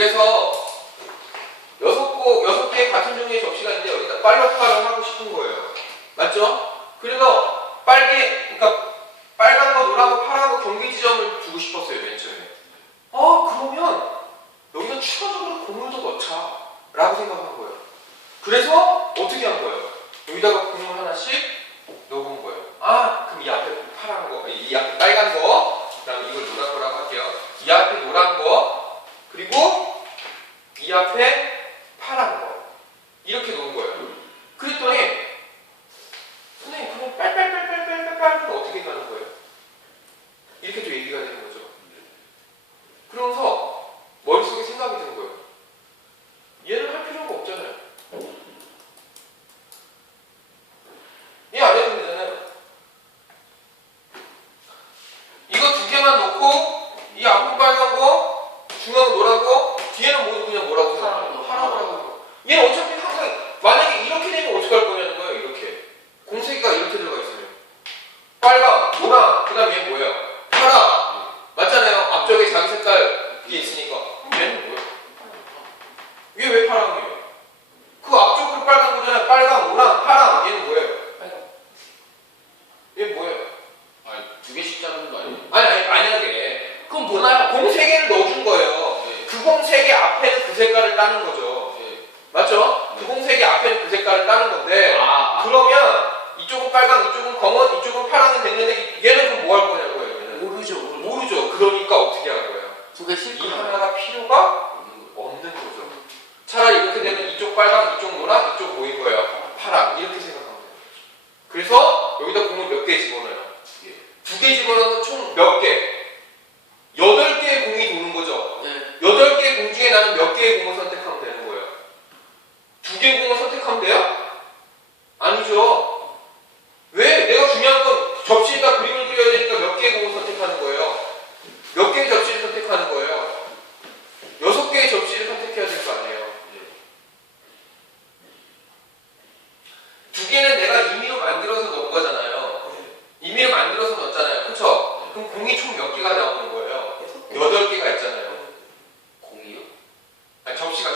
그래서 여섯 개의 같은 종류의 접시가 있는데 여기다 빨간색을 하고 싶은 거예요. 맞죠? 그래서 그러니까 빨간 거, 노란 거, 파란 거 경계 지점을 두고 싶었어요, 맨 처음에. 그러면 여기다 추가적으로 고물도 넣자 라고 생각한 거예요. 그래서 어떻게 한 거예요? 여기다가 고물 하나씩 넣어본 거예요. 그럼 이 앞에 파란 거, 이 앞에 빨간 거, 그 다음에 이걸 노란 거라고 할게요. 이 앞에 노란 거, 그리고 이 앞에 파란 거. 이렇게 놓은 거예요. 그랬더니, 선생님, 그럼 빨빨빨빨빨빨빨은 어떻게 가는 거예요? 이렇게 또 얘기가 되는 거죠. 그러면서 머릿속에 생각이 드는 거예요. 얘는 할 필요가 없잖아요. 얘 안 해도 되잖아요. 이거 두 개만 놓고 이 앞은 빨간 거, 중앙은 노란 거, 뒤에는 모두 그냥 뭐라고 생각해요? 파란 거라고. 얘는 어차피 항상 만약에 이렇게 되면 어떻게 할 거냐는 거예요. 이렇게 공세기가 이렇게 들어가 있어요. 빨강, 노랑, 그 다음에 얘 뭐예요? 파랑. 맞잖아요. 앞쪽에 자기 색깔 이게 있으니까. 그럼 얘는 뭐예요? 얘 왜 파랑이에요? 그 앞쪽으로 빨간 거잖아요. 빨강, 노랑, 파랑. 얘는 뭐예요? 얘 뭐예요? 두 개씩 잡는 거 아니에요? 아니 만약에 그럼 뭐나요? 공 3개를 넣어준 거예요. 네. 그 공 3개 앞에는 그 색깔을 따는 거죠. 네. 맞죠? 그 공 3개 앞에는 그 색깔을 따는 건데 그러면 이쪽은 빨강, 이쪽은 검은, 이쪽은 파랑이 됐는데 얘는 그럼 뭐 할 거냐고요? 얘는 모르죠. 그러니까 어떻게 한 거예요? 두 개씩 이 하나가 필요가 없는 거죠. 차라리 이렇게 되면 이쪽 빨강, 이쪽 노랑, 이쪽 뭐인 거예요? 파랑. 이렇게 생각하면 돼요. 그래서 여기다 공을 몇 개 집어넣어요? 두 개 집어넣어서 총 몇 개? 8개의 공이 도는 거죠. 8개의 공 중에 나는 몇 개의 공을 선택하면 되는 거예요? 2개의 공을 선택하면 돼요? 아니죠. 왜? 내가 중요한 건 접시에다 그림을 그려야 되니까 몇 개의 공을 선택하는 거예요? 몇 개의 접시를 선택하는 거예요? 6개의 접시를 선택해야 될 거 아니에요? 2개는 내가 임의로 만들어서 넣은 거잖아요. 임의로 만들어서 넣었잖아요. 그쵸? 그럼 공이 총 몇 개가 나오는 거예요? 8개가 있잖아요. 공이요? 아니, 접시가.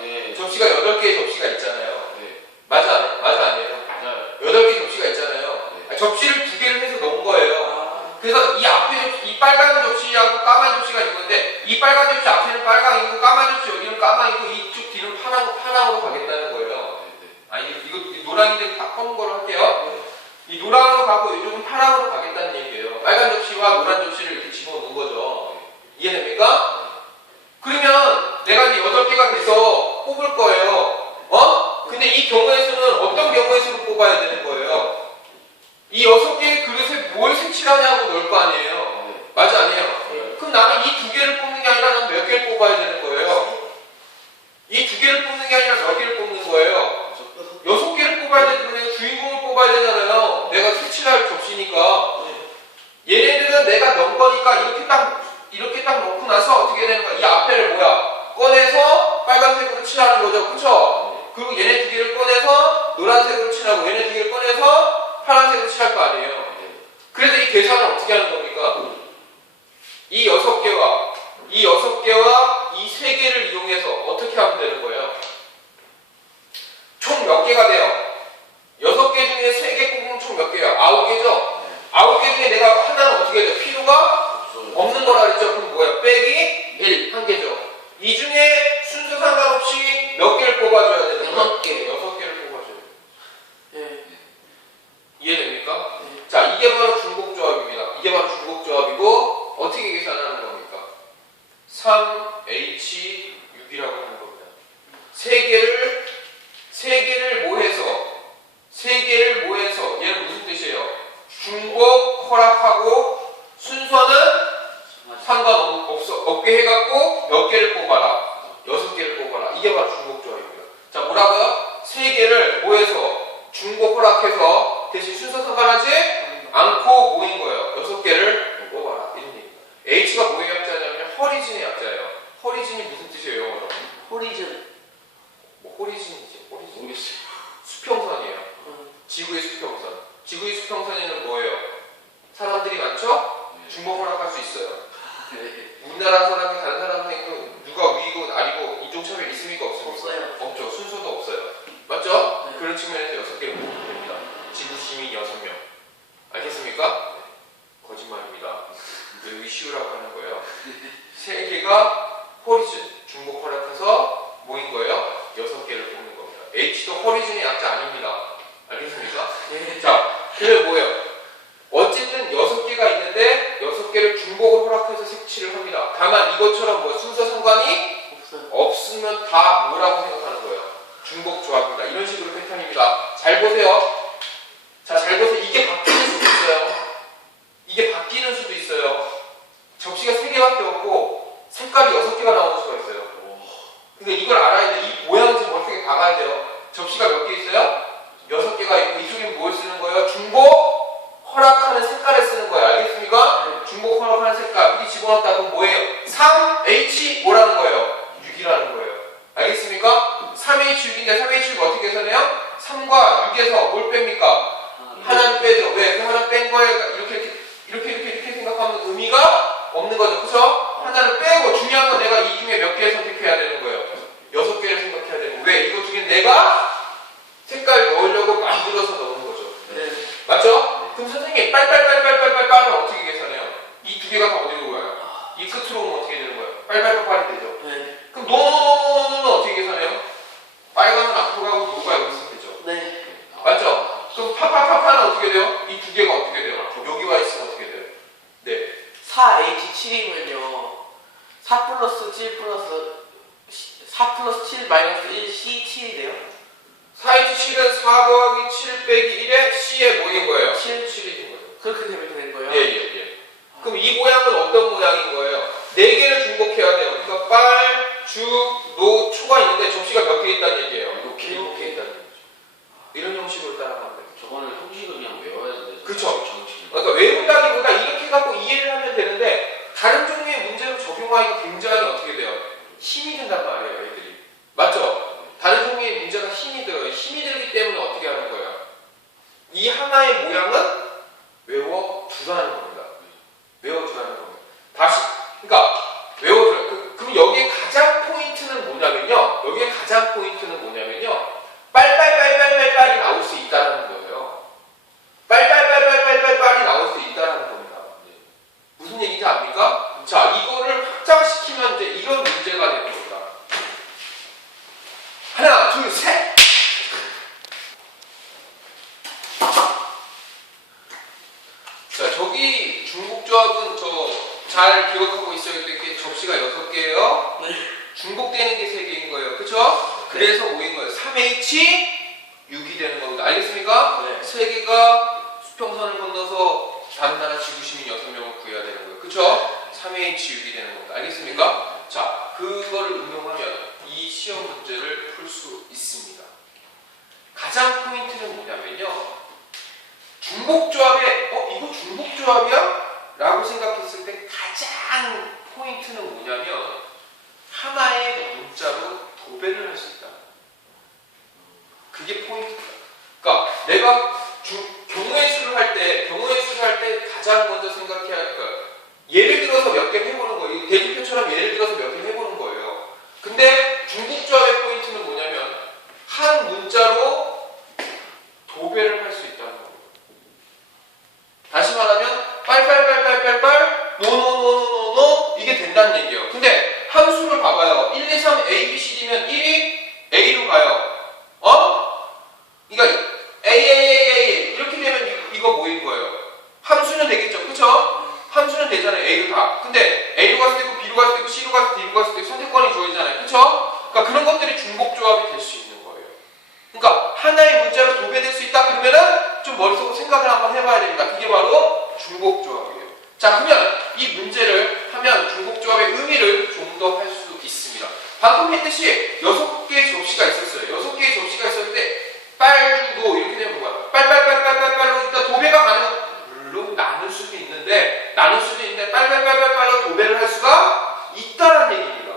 네. 접시가 8개의 접시가 있잖아요. 네. 맞아 아니에요? 맞아요. 8개 접시가 있잖아요. 네. 아니, 접시를 2개를 해서 넣은 거예요. 그래서 이 앞에 이 빨간 접시하고 까만 접시가 있는데 이 빨간 접시 앞에는 빨강이고 까만 접시 여기는 까만이고 이쪽 뒤는 파랑으로 가겠다는 거예요. 아니 이거 노랑인데 검은 거로 할게요. 이 노랑으로 가고 이쪽은 파랑으로 가겠다는 얘기예요. 빨간 접시와 노란 접시를 이렇게 집어넣은 거죠. 이해됩니까? 그러면 내가 이제 8개가 돼서 뽑을 거예요. 근데 이 경우에서는 어떤 경우에서는 뽑아야 되는 거예요? 이 6개의 그릇에 뭘 색칠하냐고 넣을 거 아니에요. 맞아 아니에요? 그럼 나는 이 2개를 뽑는 게 아니라 난 몇 개를 뽑아야 되는 거예요? 이 2개를 뽑는 게 아니라 몇 개를 뽑는 거예요? 6개를 뽑아야 되는데 주인공을 뽑아야 되잖아요. 내가 색칠할 접시니까. 얘네들은 내가 넣은 거니까 이렇게 딱 넣고 나서 어떻게 되는 거야? 이 앞에를 꺼내서 빨간색으로 칠하는 거죠. 그쵸? 그리고 얘네 2개를 꺼내서 노란색으로 칠하고 얘네 2개를 꺼내서 파란색으로 칠할 거 아니에요. 그래서 이 계산을 어떻게 하는 겁니까? 이 6개와 이 3개를 이용해서 어떻게 하면 되는 거예요? 총 몇 개가 돼요? 6개 중에 3개 뽑으면 총 몇 개예요? 9개죠? 9개 중에 내가 하나는 어떻게 해야 돼요? 필요가 없는 거라 그랬죠? 그럼 뭐예요? 빼기 1, 1개죠. 이 중에 순서 상관없이 몇 개를 뽑아줘야 되는 거예요? 6개를 뽑아줘야 돼요. 이해됩니까? 자, 이게 바로 중복조합입니다. 이게 바로 중복조합이고 어떻게 계산하는 겁니까? 3H6이라고 하는 겁니다. 3개를 모해서 얘는 무슨 뜻이에요? 중복, 허락하고 순서는 상관없게 해갖고 몇 개를 뽑아라? 6개를 뽑아라. 이게 바로 중복조합입니다. 자, 뭐라고요? 3개를 모해서 중복, 허락해서 대신 순서 상관하지 않고 모인 거예요. 6개를 뽑아라. 이런 얘기입니다. H가 뭐의 약자냐면 허리진의 약자예요. 허리진이 무슨 뜻이에요, 영어로? 호리즌. 호리진이지. 모르겠어요. 수평선이에요. 지구의 수평선. 지구의 수평선에는 뭐예요? 사람들이 많죠? 중복 허락할 수 있어요. 우리나라 사람이 다른 사람한테 누가 위고 H라고 하는 거예요. 세 개가 호리즌, 중복 허락해서 모인 거예요. 6개를 뽑는 겁니다. H도 호리즌의 약자 아닙니다. 알겠습니까? 네. 자, 그게 뭐예요? 어쨌든 6개가 있는데 6개를 중복을 허락해서 색칠을 합니다. 다만 이것처럼 뭐 순서 상관이 없어요. 없으면 다 뭐라고 생각하는 거예요? 중복 조합입니다. 이런 식으로 패턴입니다. 잘 보세요. 자, 잘 보세요. 이게 바뀌는 수도 있어요. 이게 바뀌는 수도 있어요. 접시가 3개밖에 없고 색깔이 6개가 나오는 수가 있어요. 근데 이걸 알아야 돼. 이 모양을 좀 어떻게 봐야 돼요. 접시가 몇 개 있어요? 6개가 있고 이쪽엔 뭘 쓰는 거예요? 중복 허락하는 색깔을 쓰는 거예요. 알겠습니까? 중복 허락하는 색깔. 여기 집어넣었다. 그럼 뭐예요? 3H 뭐라는 거예요? 6이라는 거예요. 알겠습니까? 3H6인데 3H6 어떻게 계산해요? 3과 6에서 뭘 뺍니까? 하나는 빼죠. 왜? 그 하나 뺀 거에 이렇게 생각하면 의미가 없는 거죠. 그쵸? 하나를 빼고 중요한 건 내가 이 중에 몇 개 선택해야 되는 거예요. 6개를 생각해야 되는 거예요. 왜? 이거 중에 내가 색깔 넣으려고 만들어서 넣는 거죠. 네. 맞죠? 그럼 선생님 빨빨빨빨빨빨빨은 어떻게 계산해요? 이 2개가 다 어디로 가요? 이 끝으로 오면 어떻게 되는 거예요? 빨빨빨빨이 되죠. 네. 그럼 노노노노노는 어떻게 계산해요? 빨간은 앞으로 가고 노가 여기서 되죠. 네. 맞죠? 그럼 파파파파는 어떻게 돼요? 이 2개가 어떻게 돼요? 여기 와 있으면 어떻게 돼요? 네. 4H7이면요. 4 플러스 7 플러스 4 플러스 7 마이너스 1 C7이 돼요? 4H7은 4 더하기 7 빼기 1에 C에 뭐인 거예요? 7. 7인 거예요. 그렇게 되면 되는 거예요? 예. 그럼 이 모양은 어떤 모양인 거예요? 4개를 중복해야 돼요. 그러니까 빨, 주, 노, 초가 있는데 접시가 몇 개 있다는 얘기예요? 7개 있다는 얘기죠. 이런 형식으로 따라가면 돼요. 저거는 형식을 그냥 외워야 되는데. 그쵸. 정치. 그러니까 외운다기보다 이렇게 갖고 이해를 하면 되는데 다른 종류의 문제로 적용하기가 굉장히 어떻게 돼요? 힘이 든단 말이에요, 애들이. 맞죠? 다른 종류의 문제가 힘이 들어요. 힘이 들기 때문에 어떻게 하는 거예요? 이 하나의 모양은 외워두라는 겁니다. 외워두라는 겁니다. 다시, 그러니까 외워두라. 그럼 여기에 가장 포인트는 뭐냐면요. 빨빨빨빨빨빨이 나올 수 있다는 거예요. 빨빨빨빨빨빨이 나올 수 있다는 겁니다. 무슨 얘기인지 압니까? 자, 이거를 확장시키면 이제 이런 문제가 되는 겁니다. 하나, 둘, 셋! 자, 저기 중복조합은 잘 기억하고 있어야 될 게 접시가 6개예요. 네. 중복되는 게 3개인 거예요. 그쵸? 그래서 모인 거예요. 3H 6이 되는 겁니다. 알겠습니까? 네. 3개가 수평선을 건너서 다른 나라 지구시민 6명을 구해야 되는 거예요. 그쵸? 3H 6이 되는 겁니다. 알겠습니까? 자, 그거를 응용하면 이 시험 문제를 풀 수 있습니다. 가장 포인트는 뭐냐면요. 중복조합에 이거 중복조합이야? 라고 생각했을 때 가장 포인트는 뭐냐면 하나의 문자로 도배를 할 수 있다. 그게 포인트입니다. 그러니까 내가 경우의 수를 할 때 가장 먼저 생각해야 할 거예요. 예를 들어서 몇 개 해보는 거예요. 대조표처럼 예를 들어서 몇 개 해보는 거예요. 근데 중복조합의 포인트는 뭐냐면 한 문자로 도배를 할 수 있다는 겁니다. 다시 말하면 빨빨빨빨빨빨 노노노노노 이게 된다는 얘기예요. 근데 함수를 봐봐요. 1, 2, 3 A, B, C, D면 1이 A로 가요. 그러니까 A 이렇게 되면 이거 뭐인 거예요? 함수는 되겠죠. 그쵸? 함수는 되잖아요. A로 다. 근데 A로 갔을 때 있고 B로 갔을 때 있고 C로 갔을 때 D로 갔을 때 선택권이 주어지잖아요. 그쵸? 그러니까 그런 것들이 중복조합이 될 수 있는 거예요. 그러니까 하나의 문자로 도배될 수 있다 그러면은 좀 머릿속으로 생각을 한번 해봐야 됩니다. 그게 바로 중복조합이에요. 자, 그러면 이 문제를 하면 중복조합의 의미를 좀 더 할 수 있습니다. 방금 했듯이 6개의 접시가 있었어요. 6개의 접시가 있었을 때 빨주도 이렇게 되면 뭐야? 빨빨빨빨빨빨로 일단 도배가 가능한 물론 나눌 수도 있는데 빨빨빨빨빨로 도배를 할 수가 있다는 얘기입니다.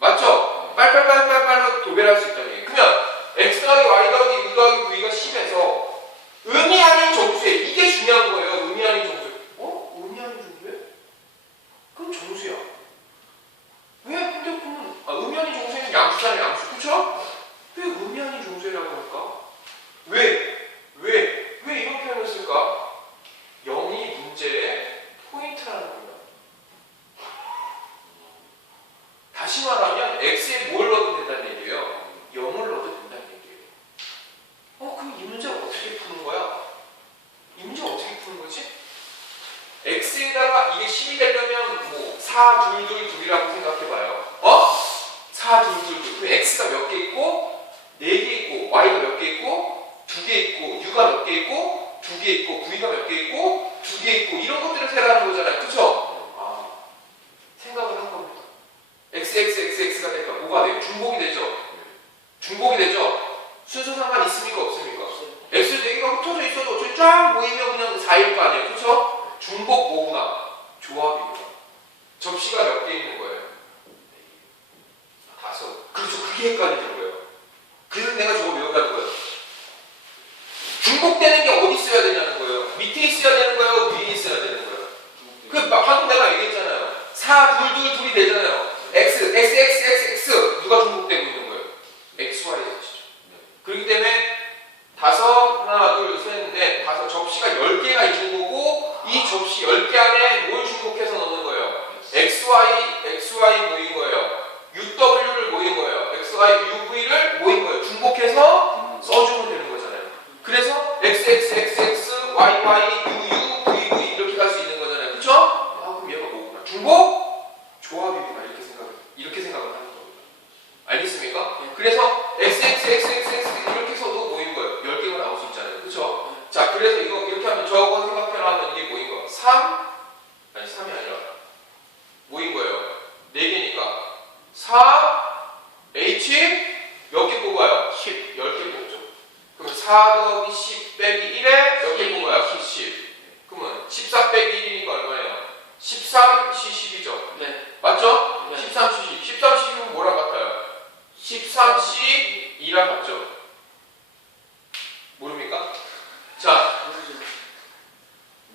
맞죠? 빨빨빨빨빨로 도배를 할 수 있다는 얘기. 그러면 x 더하기 y 더하기 u 더하기 v가 10에서 의미 아닌 정수에 이게 중요한 거예요. 의미 아닌 정수. 의미 아닌 정수에? 그럼 정수야. 왜? 근데 그러면 의미 아닌 정수에는 양수잖아요. 양수. 그쵸? 왜 의미 아닌 정수라고 할까? 왜 이렇게 표현을 쓸까? 0이 문제의 포인트라는 겁니다. 4, 2, 2, 2이라고 생각해봐요. 4, 2, 2, 2. 그럼 x가 몇 개 있고 4개 있고 y가 몇 개 있고 2개 있고 u가 몇 개 있고 2개 있고 v가 몇 개 있고 2개 있고 이런 것들을 세라는 거잖아요. 그쵸? 생각을 한 겁니다. x가 되니까 뭐가 돼요? 중복이 되죠? 중복이 되죠? 순서 상관 있습니까? 없습니까? x 4개가 흩어져 있어도 저희 쫙 모이면 그냥 4일 거 아니에요? 그쵸? 중복 뭐구나? 조합이구나. 접시가 몇 개 있는 거예요? 5. 그렇죠. 그게 헷갈리는 거예요. 그래서 내가 저거 외워가는 거예요. 중복되는 게 어디 있어야 되냐는 거예요. 밑에 있어야 되는 거예요? 위에 있어야 되는 거예요? 방금 내가 얘기했잖아요. 4, 2, 2, 2이 되잖아요. x 누가 중복되고 있는 거예요? x, y 자체죠. 그렇기 때문에 5, 하나, 둘, 셋, 넷, 5 접시가 10개가 있는 거고 이 접시 10개 안에 뭘 중복해서 넣는 거예요? XY 모인 거예요. UW를 모인 거예요. XY, UV를 모인 거예요. 중복해서 써주면 되는 거잖아요. 그래서 XXXX, YY, UU, VV 이렇게 갈 수 있는 거잖아요. 그쵸? 그럼 얘가 뭐구나? 중복? 조합이구나. 이렇게 생각을 하는 겁니다. 알겠습니까? 그래서 XXXXX 이렇게 해서도 모인 거예요. 10개가 나올 수 있잖아요. 그쵸? 자, 그래서 이거 이렇게 하면 저거 생각해라면 이게 뭐인 거예요? 3이 아니라 뭐인 거예요? 4개니까 4, H 몇 개 뽑아요? 10, 10개 뽑죠. 그럼 4 더하기 10 빼기 1에 몇 개 뽑아요? 10. 그러면 14 빼기 1이니까 얼마예요? 13, C 10이죠? 네. 맞죠? 네. 13, C 10. 13, C는 뭐랑 같아요? 13, C 2랑 같죠? 모릅니까? 자,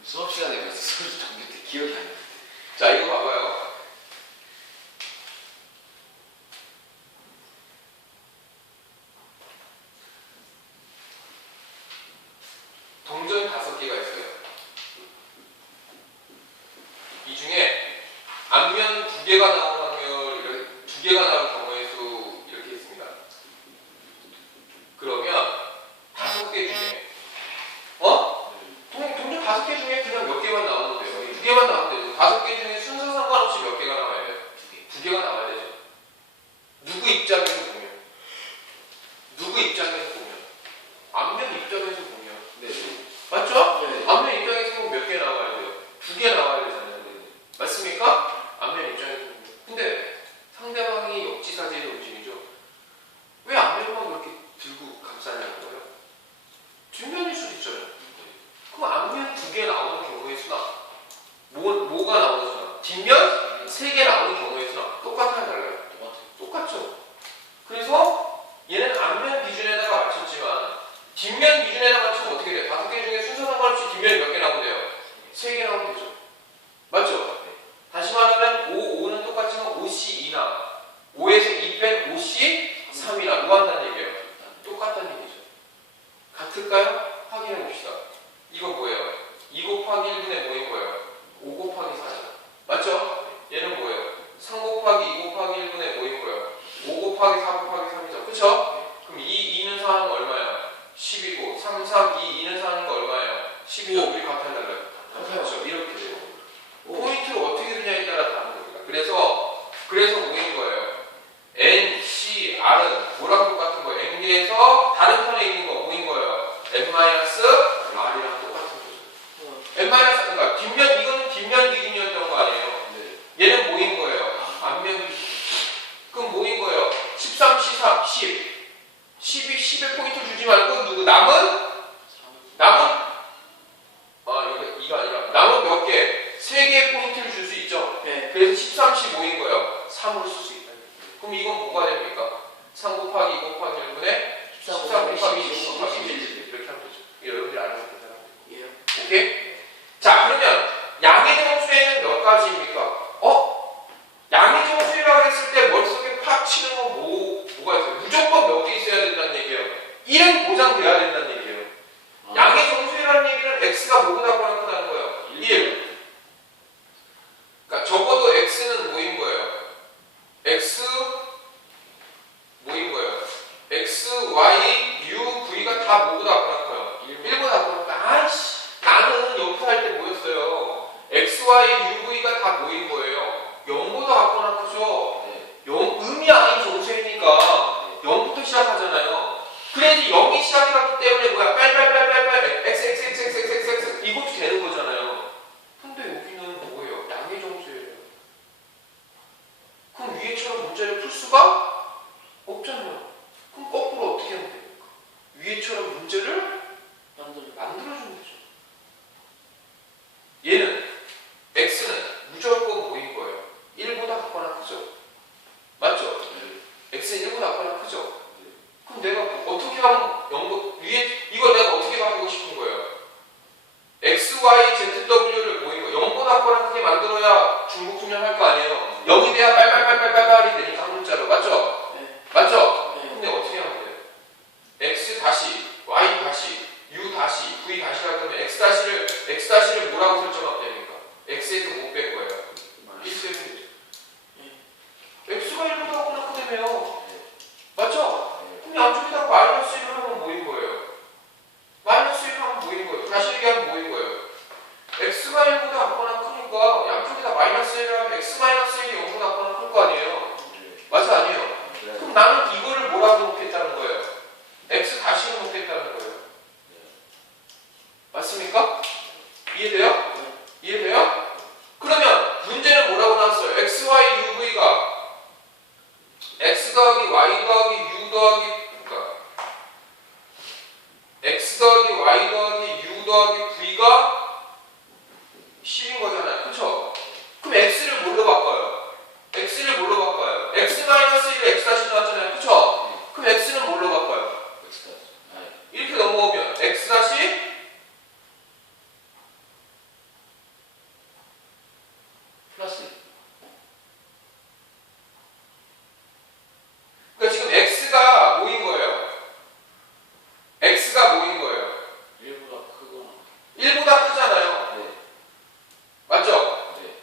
수업 시간에 그래서 수업 정규 때 기억이 안 나요. 자, 이거 봐봐요. 동전 5개가 있어요. 이 중에 앞면 2개가 나온 확률, 2개가 나온 경우의 수 이렇게 있습니다. 그러면 5개 중에 동전 5개 중에 그냥 몇 개만 나오면 돼요. 2개만 나오면 되죠. 5개 중에 순서 상관없이 몇 개가 나와야 돼요? 2개가 나와야 되죠. 누구 입장에서 보면 앞면 입장에서 보면 네. 맞죠? 네. 앞면 입장에서 보면 몇 개 나와야 돼요? 2개 나와야 되잖아요. 맞습니까? 앞면 입장에서 보면. 근데 상대방이 역지사지의 움직이죠. 왜 앞면만 그렇게 들고 감싸냐는 거예요? 뒷면일 수도 있잖아요. 그럼 앞면 2개 나오는 경우의 수나 뭐가 나오는 수나 뒷면 3개 나오는 경우의 수나 똑같아요, 달라요? 똑같죠. 그래서 얘는 앞면 기준에다가 맞췄지만 뒷면 기준에다가 맞추면 어떻게 돼요? 5개 중에 순서 상관없이 뒷면이 몇 개 나오면 돼요? 3개 나오면 되죠. 맞죠? 다시 말하면 5는 똑같지만 5C2나 5에서 2 뺀 5C3이나 뭐 한다는 얘기예요? 똑같다는 얘기죠. 같을까요? 확인해 봅시다. 이거 뭐예요? 2 곱하기 1분의 뭐인 거예요? 5 곱하기 4죠. 맞죠? 얘는 뭐예요? 3 곱하기 2 곱하기 1분의 뭐인 거예요? 5 곱하기 4 곱하기 3이죠. 그쵸? 그럼 2는 4는 얼마예요? 10이고 3, 2는 4는 거 얼마예요? 12고 우리 같아 달라요? 그렇죠. 이렇게 돼요. 포인트를 어떻게 두냐에 따라 다른 겁니다. 그래서 뭐인 거예요? N, C, R은 뭐랑 똑같은 거예요? N개에서 다른 편에 있는 거 뭐인 거예요? N-R이랑 똑같은 거죠. 그러니까 이거는 뒷면 기준이었던 거 아니에요? 네. 얘는 뭐인 거예요? 앞면 기준. 그럼 뭐인 거예요? 13, C3, 10. 10에 포인트 주지 말고 남은 이가 아니라 남은 몇 개? 3개의 포인트를 줄 수 있죠? 네. 그래서 13, 15인 거예요. 3으로 쓸 수 있다. 그럼 이건 뭐가 됩니까? 3 곱하기 2 곱하기 1분의 13 곱하기 2 곱하기 1 이렇게 하면 되죠. 여러분들이 알아서 계산하면 돼요. 예. 오케이? 자, 그러면 양의 정수에는 몇 가지입니까? 양의 정수라고 했을 때 머릿속에 팍 치는 건 뭐가 있어요? 무조건 몇 개 있어야 된다는 얘기예요. 1은 보장돼야 된다는 얘기예요. 양의 정수라는 얘기는 x가 뭐보다 크다는 거예요. 1. 그러니까 적어도 x는 뭐인 거예요? x 뭐인 거예요? x, y, u, v가 다 뭐보다 커요? 1보다 크니까 아이씨 나는 여기서 할 때 뭐였어요? x, y, u, v가 다 뭐인 거예요? 0 수가 없잖아요. 그럼 거꾸로 어떻게 하면 됩니까? 위에처럼 문제를 만들어주면 되죠. 얘는 x는 무조건 뭐인 거예요? 1보다 같거나 크죠? 맞죠? x는 1보다 같거나 크죠? 그럼 내가 어떻게 하면 위에 이걸 내가 어떻게 바꾸고 싶은 거예요? x, y, z, w를 뭐인 거예요? 0보다 같거나 크게 만들어야 중복 증명할 거 아니에요? 0이 돼야 빨빨빨빨빨빨이 되니까 한 문자로. 맞죠? 네. 맞죠? 네. 근데 어떻게 하면 돼요? x 다시 y 다시 u 다시 v 다시라 그러면 x 다시를 뭐라고 설정하면 됩니까? x에서 못 뺄 거예요. 1 빼면 되죠. x가 1보다 같거나 크다며요. 맞죠? 그럼 양쪽에다가 마이너스 1을 하면 뭐인 거예요? 마이너스 1을 하면 뭐인 거예요? 다시 얘기하면 뭐인 거예요? x가 1보다 같거나 크니까 양쪽에다 마이너스 1을 하면 x 마이너스 1이 0보다 같거나 클 거 아니에요? 맞아 아니에요? 그럼 나는 이거를 뭐라고 놓겠다는 거예요? x 다시는 놓겠다는 거예요. 맞습니까? 이해돼요? 이해돼요? 그러면 문제는 뭐라고 나왔어요? x, y, u, v가 x 더하기 y 더하기 u 더하기 그러니까 x 더하기 y 더하기 u 더하기 v가 10인 거잖아요. 그쵸? 그럼 x를 뭘로 바꿔요? x를 뭘로 바꿔요? x 마이너스 1에 x 다시 나왔잖아요. 그쵸? 그럼 x는 뭘로 바꿔요? 이렇게 넘어오면 x 다시 플러스 그러니까 지금 x가 뭐인 거예요? x가 뭐인 거예요? 1보다 크거나 1보다 크잖아요. 네. 맞죠? 네.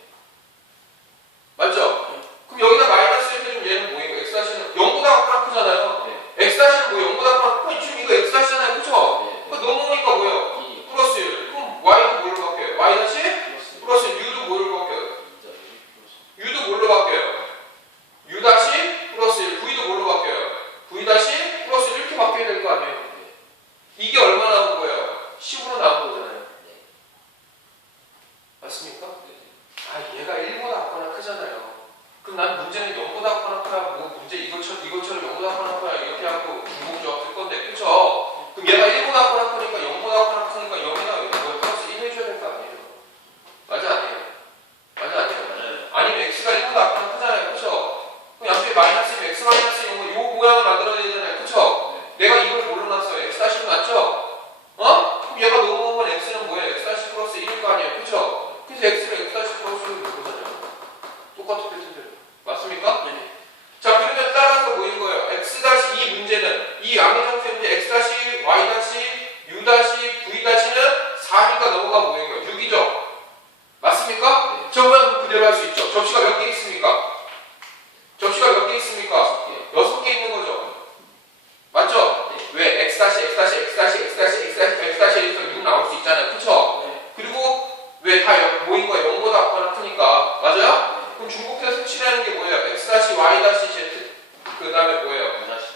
맞죠? 그럼 여기다 마이너스 1 해주면 얘는 뭐인 거예요? x 다시는 0보다 같거나 크잖아요. 네. x 다시는 뭐 0보다 같거나 지금 이거 x 다시잖아요. 그쵸? 네. 그 넘어오니까 뭐예요? 2 플러스 1. 그럼 y도 뭘로 바뀌어요? y 다시 플러스 플러스 u도 뭘로 바뀌어요? 2 플러스 u도 뭘로 바뀌어요? u 다시 플러스 1. v도 뭘로 바뀌어요? v 다시 플러스 1 이렇게 바뀌어야 될 거 아니에요? 이게 얼마 나온 거예요? 10으로 나온 거잖아요. 맞습니까? 아 얘가 1보다 같거나 크잖아요. 그럼 난 문제는 0보다 같거나 크야 뭐 문제 이것처럼 0보다 같거나 크야 이렇게 하고 중복조합 쓸 건데 그쵸? 그럼 얘가 1보다 같거나 크니까 0보다 같거나 크니까 0이나 뭐 플러스 1 해줘야 될 거 아니에요? 맞아 아니에요? 맞아 아니에요? 아니면 x가 1보다 같거나 크잖아요. 그쵸? 그럼 양쪽에 마이너스면 x 마이너스 0은 요 모양을 만들어야 되잖아요. 그쵸? 내가 이걸 뭘로 놨어요? x 다시로 놨죠? 어? 그럼 얘가 넘어오면 x는 뭐예요? x 다시 플러스 1일 거 아니에요? 그쵸? 그래서 x를 x 다시 플러스 1로 넣은 거잖아요. 똑같은 패턴대로. 맞습니까? 네. 자, 그러면 따라서 뭐인 거예요? x 다시 이 문제는 이 양의정수 문제 x 다시 y 다시 u 다시 v 다시는 4니까 넘어가 뭐인 거예요? 6이죠? 맞습니까? 네. 저 모양 그대로 할 수 있죠. 접시가 몇 개 있습니까? 접시가 몇 개 있습니까? 6개 있는 거죠. 맞죠? 네. 왜? x 다시 x 다시 x 다시 x 다시 x 다시 x 다시 해서 6 나올 수 있잖아요. 그쵸? 네. 그리고 왜 다 뭐인 거예요? 0보다 같거나 크니까. 맞아요? 그럼 중복해서 색칠하는 게 뭐예요? x 다시 y 다시 z 그 다음에 뭐예요? 다시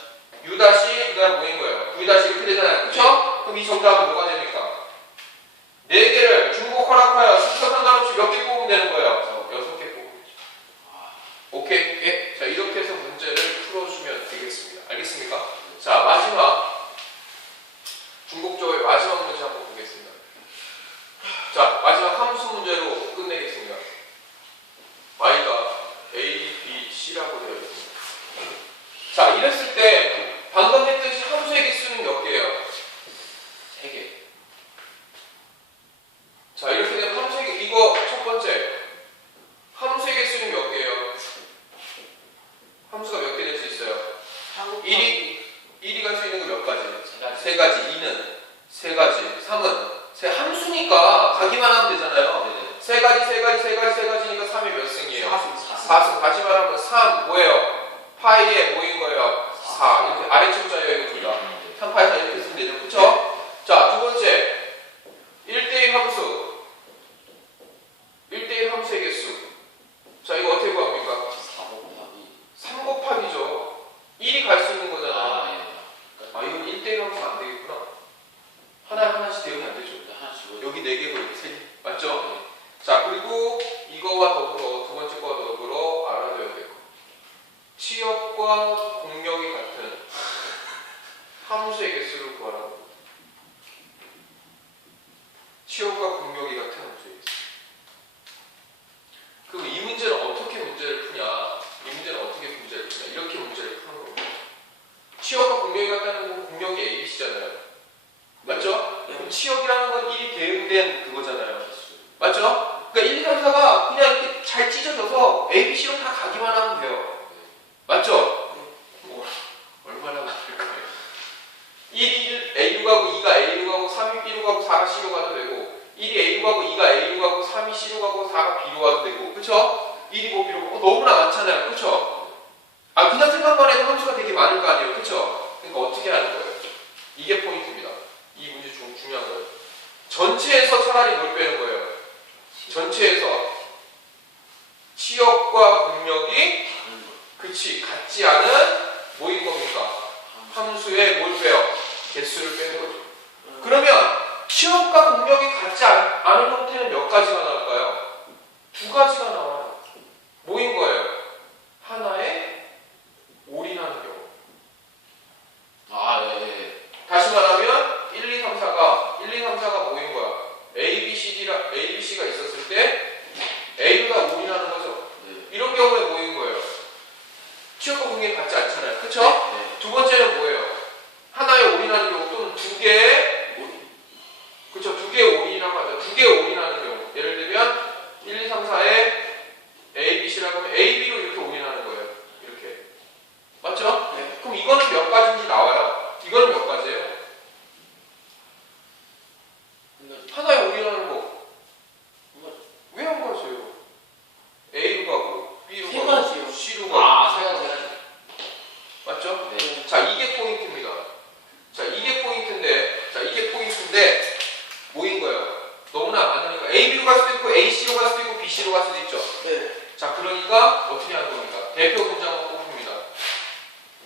u 다시 그 다음 뭐인 거예요? v 다시 이렇게 되잖아요. 그쵸? 그럼 이 정답은 뭐가 됩니까? 4개를 중복 허락하여 숫자 상관없이 몇 개 뽑으면 되는 거예요? 6개 뽑으면 되죠. 오케이? 오케이? 자 이렇게 해서 문제를 풀어주면 되겠습니다. 알겠습니까? 자 마지막 중복조의 마지막 문제 한번 보겠습니다. 자 마지막 함수 문제로 끝내겠습니다. y가 a, b, c라고 되어 있습니다. 자 이랬을 때 방금 했듯이 함수의 개수는 몇 개예요? 3개 자 이렇게 되면 함수의 개 이거 첫 번째 함수의 개수는 몇 개예요? 함수가 몇 개 될 수 있어요? 1이 갈 수 있는 거 몇 가지? 3가지. 2는 3가지. 3은 함수니까 가기만 하면 되잖아요. 3가지니까 3이 몇 승이에요? 4승. 다시 말하면 3 뭐예요? 파이에 뭐인 거예요? 4. 이렇게 아래쪽자예요 이거 둘 다. 3파이 4 이렇게 쓰면 되죠. 그쵸? 자, 두 번째 1대1 함수 1대1 함수의 개수. 자 이거 어떻게 구합니까? 3 곱하기죠. 1이 갈 수 있는 거잖아요. 아 이건 1대1 함수가 안 되겠구나. 하나씩 대응이 안 되죠. 여기 4개고 여기 3개. 맞죠? 자 그리고 이거와 더불어 두 번째 거와 더불어 알아둬야 돼요. 취업 이거 A, B, C로 다 가기만 하면 돼요. 맞죠? 뭐, 얼마나 많을까요? 1이 A로 가고 2가 A로 가고 3이 B로 가고 4가 C로 가도 되고 1이 A로 가고 2가 A로 가고 3이 C로 가고 4가 B로 가도 되고 그쵸? 1이 뭐 B로 가고 너무나 많잖아요. 그쵸? 아 그냥 생각만 해도 함수가 되게 많을 거 아니에요. 그쵸? 그러니까 어떻게 하는 거예요? 이게 포인트입니다. 이 문제 중요한 거예요. 전체에서 차라리 뭘 빼는 거예요? 전체에서 치역과 공력이 그치 같지 않은 뭐인 겁니까? 함수의 뭘 빼요? 개수를 빼는 거죠. 그러면 치역과 공력이 같지 않은 형태는 몇 가지가 나올까요? 두 가지가 나와요. 뭐인 거예요? 하나에 올인하는 경우. 아, 예. 다시 말하면 1, 2, 3, 4가 뭐인 거야? A, B, C가 있었을 때 A로 다 올인하는 거죠. 네. 이런 경우에 뭐인 거예요? 치역과 공력이 같지 않잖아요. 그쵸? 네. 두 번째는 뭐예요? 하나에 올인하는 경우 또는 두 개에 그쵸? 두 개에 올인이라고 하죠. 두 개에 올인하는 경우. 예를 들면 1, 2, 3, 4에 A, B, C라고 하면 A, B로 이렇게 올인하는 거예요. 이렇게. 맞죠? 네. 그럼 이거는 몇 가지인지 나와요. 이거는 몇 가지예요? 하나에 올인하는 거. 왜 한 가지예요? A로 가고 B로 세 가고 가지요. C로 가고. 아, 세 가지. 맞죠? 네. 자, 이게 포인트입니다. 자, 이게 포인트인데 뭐인 거예요? 너무나 많으니까 AB로 갈 수도 있고 AC로 갈 수도 있고 BC로 갈 수도 있죠. 네. 자, 그러니까 어떻게 하는 겁니까? 대표 문장을 뽑습니다.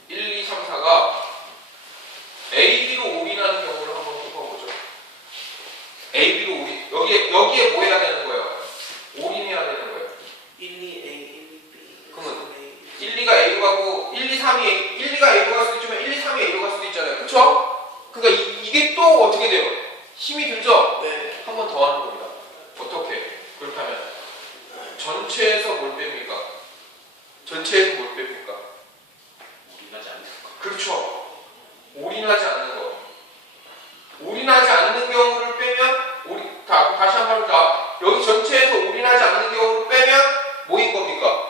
1, 2, 3, 4가 AB로 올인하는 경우를 한번 뽑아보죠. AB로 올인. 여기에 뭐 해야 되는 거예요? 올인해야 되는 거예요. 1, 2, A, 1, 2, B. 그러면 1, 2가 A로 가고 1, 2, 3이 1, 2가 A로 갈 수도 있지만 1, 2, 3이 A로 갈 수도 있잖아요. 그쵸? 그러니까 이게 또 어떻게 돼요? 힘이 들죠? 네. 한 번 더 하는 겁니다. 어떻게? 그렇다면 전체에서 뭘 뺍니까? 전체에서 뭘 뺍니까? 올인하지 않는 거. 그렇죠. 올인하지 않는 거. 올인하지 않는 경우를 빼면 다시 한 번 합니다. 여기 전체에서 올인하지 않는 경우를 빼면 뭐인 겁니까?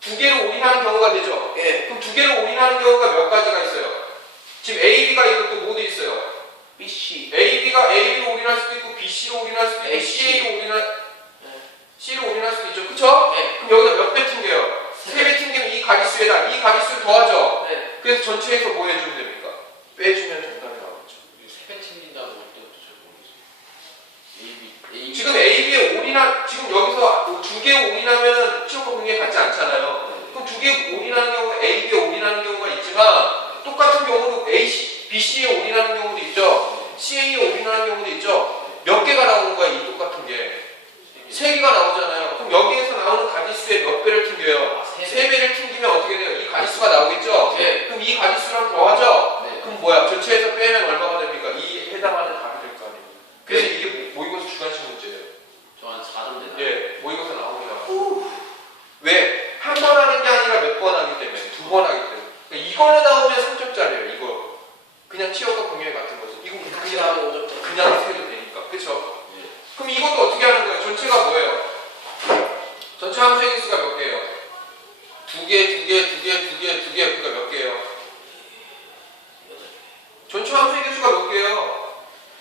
두 개로 올인하는 경우가 되죠. 예. 그럼 두 개로 올인하는 경우가 몇 가지가 있어요? 지금 A, B가 이것도 모두 있어요. B, C. A, B가 A로 올인할 수도 있고 B, C로 올인할 수도 있고 A, C로 올인할 수도 있죠. 그쵸? 네. 그럼 여기다 몇 배 튕겨요? 세 배 튕기면 이 가지수에다 이 가지수를 더하죠. 네. 그래서 전체에서 뭐 해주면 됩니까? 빼주면 정답이 나오죠. 세배 튕긴다고 할 때부터 잘 모르겠어요. A, 지금 AB에 지금 여기서 두 개 올인하면 치역과 공략이 같지 않잖아요. 그럼 두 개 올인하는 경우가 AB에 올인하는 경우가 있지만 똑같은 경우도 BC에 올인하는 경우도 있죠. CA에 올인하는 경우도 있죠. 몇 개가 나오는 거야, 이 똑같은 게. 세 개가 나오잖아요. 그럼 여기에서 나오는 가지수에 몇 배를 튕겨요? 세 배를 튕기면 어떻게 돼요? 이 가지수가 나오겠죠? 네. 그럼 이 가지수랑 더하죠? 네. 그럼 뭐야? 전체에서 빼면 얼마가 됩니까? 이 해당하는 답이 될 거 아니에요. 그래서 이게 모의고사 주관식 문제예요. 저한 4점 되나요? 예, 모의고사 나옵니다. 왜? 한 번 하는 게 아니라 몇 번 하기 때문에, 두 번 하기 때문에. 그러니까 이거는 나오면 3점짜리예요, 이거. 그냥 치역과 공략이 같은 거죠. 이거 같이 나오면 5점. 그냥 세도 되니까. 그쵸? 네. 그럼 이것도 어떻게 하는 거예요? 전체가 뭐예요? 전체 함수의 개수가 몇 개예요? 두 개. 그러니까 몇 개예요? 전체 함수의 개수가 몇 개예요?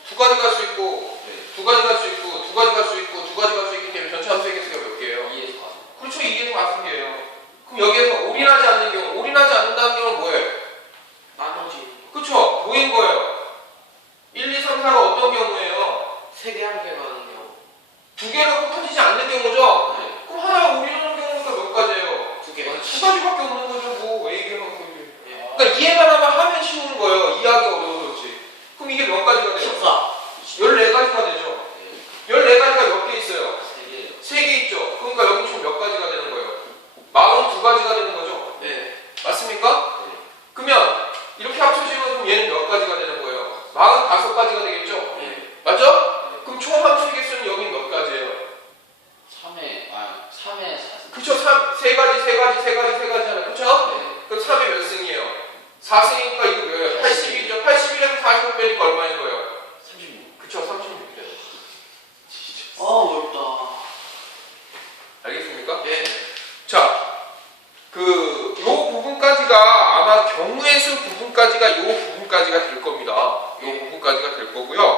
두 가지 갈 수 있고, 두 가지 갈 수 있고, 두 가지 갈 수 있고, 두 가지 갈 수 있기 때문에 전체 함수의 개수가 몇 개예요? 2에서 4. 그렇죠. 2에서 5개예요. 그럼 여기에서 올인하지 않는 경우, 올인하지 않는다는 경우는 뭐예요? 나머지. 그렇죠. 뭐인 거예요? 1, 2, 3, 4가 어떤 경우예요? 3개 한 개가 하는 경우. 두 개가 흩어지지 않는 경우죠? 네. 그럼 하나에 올인하는 경우가 몇 가지예요? 2개. 두 가지밖에 없는 거죠. 뭐 A, B하고 B. 예. 그러니까 이해만 하면 쉬운 거예요. 이해하기 어려워서 그렇지. 그럼 이게 몇 가지가 돼요? 14. 14가지가 되죠. 14가지가 몇 개 있어요? 3개요. 3개 있죠. 그러니까 여기 총 몇 가지가 되는 거예요? 42가지가 되는 거죠. 네. 맞습니까? 네. 그러면 이렇게 합쳐지면 그럼 얘는 몇 가지가 되는 거예요? 45가지가 되겠죠? 네. 맞죠? 그럼 총 함수의 개수는 여기 몇 가지예요? 3에 4승. 그쵸? 3가지 하잖아요. 그쵸? 네. 그럼 3에 몇 승이에요? 4승이니까 이거 뭐예요? 81이죠? 81에서 45 빼니까 얼마인 거예요? 36. 그쵸? 36이죠. 어렵다. 알겠습니까? 예. 부분까지가 될 겁니다. 요 부분까지가 될 거고요.